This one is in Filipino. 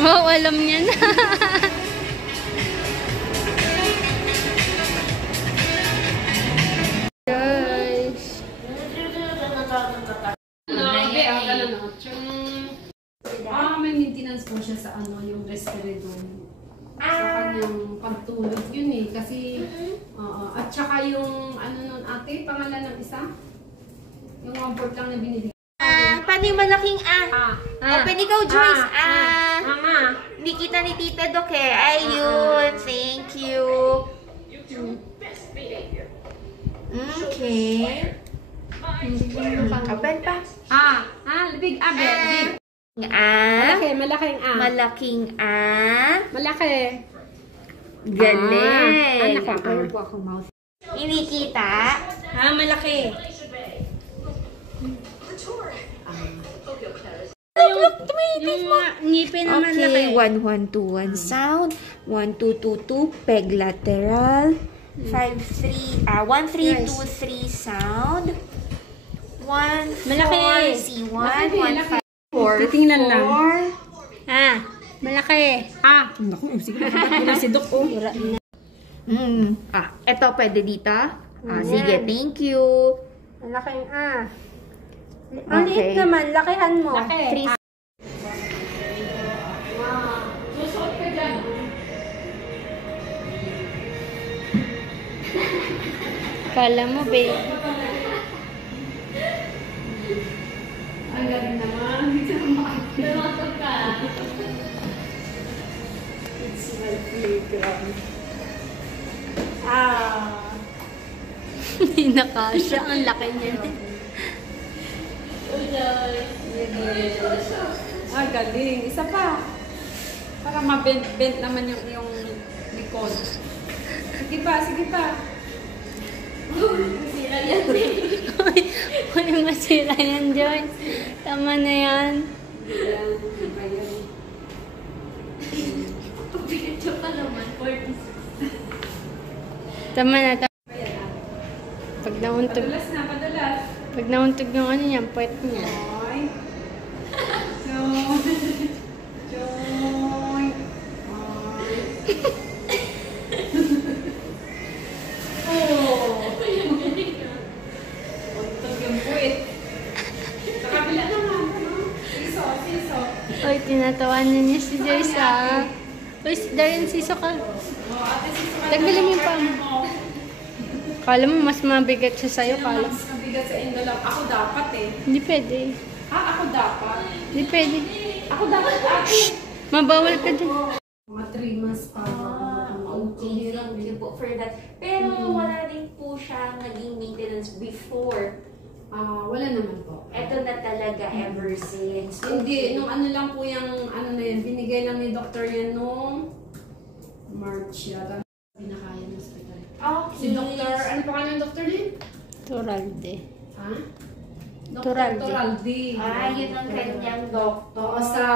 Wow, alam niya na. Guys. May maintenance po siya sa ano, yung respirador. Sa kanyang pagtulog yun eh. Kasi, at saka yung, ano nun ate, pangalan ng isa? Yung 1/4 lang na binibigay. Paano yung malaking Open ikaw, Joyce. Hindi kita ni Tita Doc eh. Ayun, thank you. Okay. Open pa. Big big. Malaking Malaking Malaki. Galing. Nakakaroon po ako mouse. Hindi kita. Malaki. Yung ngipin naman Okay, laki. 1-1-2-1 sound. 1-2-2-2 peg lateral. 5-3 1-3-2-3 sound. 1-4 C1 1-5 Tingnan lang. 4 Malaki. Naku, sige na si Doc. Ito pwede dito. Sige, thank you. Malaking Ang liit naman, lakihan mo. Laki. 3 Susuot ka dyan. Kala mo, babe. Ang galing naman. Tumatog ka. It's my playground. Hindi na kasha. Ang laki niya. Galing. Isa pa. Para ma-bend naman yung likod. Sige pa, sige pa. Masira yan. Uy, masira yan, Joy. Tama na yan. Pagpicture ka naman, 46. Tama na, Pag nauntog. Padulas na, padulas. Pag nauntog yung ano niya, puwet niya. Joy. Joy. Joy. Untog yung puwit. Sa kabila naman. Siso, siso. Uy, tinatawanan niya si Joyce, Uy, Darren, siso ka. Ate, siso ka. Tanggalin mo yung paa mo. Kala mo, mas mabigat siya sa'yo, kala. Mas mabigat sa indo lang. Ako dapat eh. Hindi pwede. Ako dapat. Hindi pwede. Ako dapat ate. Mabawal ka dyan. Mga 3 months pa. Okay, thank you po for that. Pero wala din po siya naging maintenance before. Wala naman po. Ito na talaga ever since. Hindi, nung ano lang po yung, ano na yun, binigay lang ni Dr. yan nung March yata. Pinakaya ng hospital. Okay. Si Dr. Ano pa kanyang Dr. din? Turalde. Ha? Dr. Turalde. Turalde. Yun ang kanyang doktor. Sa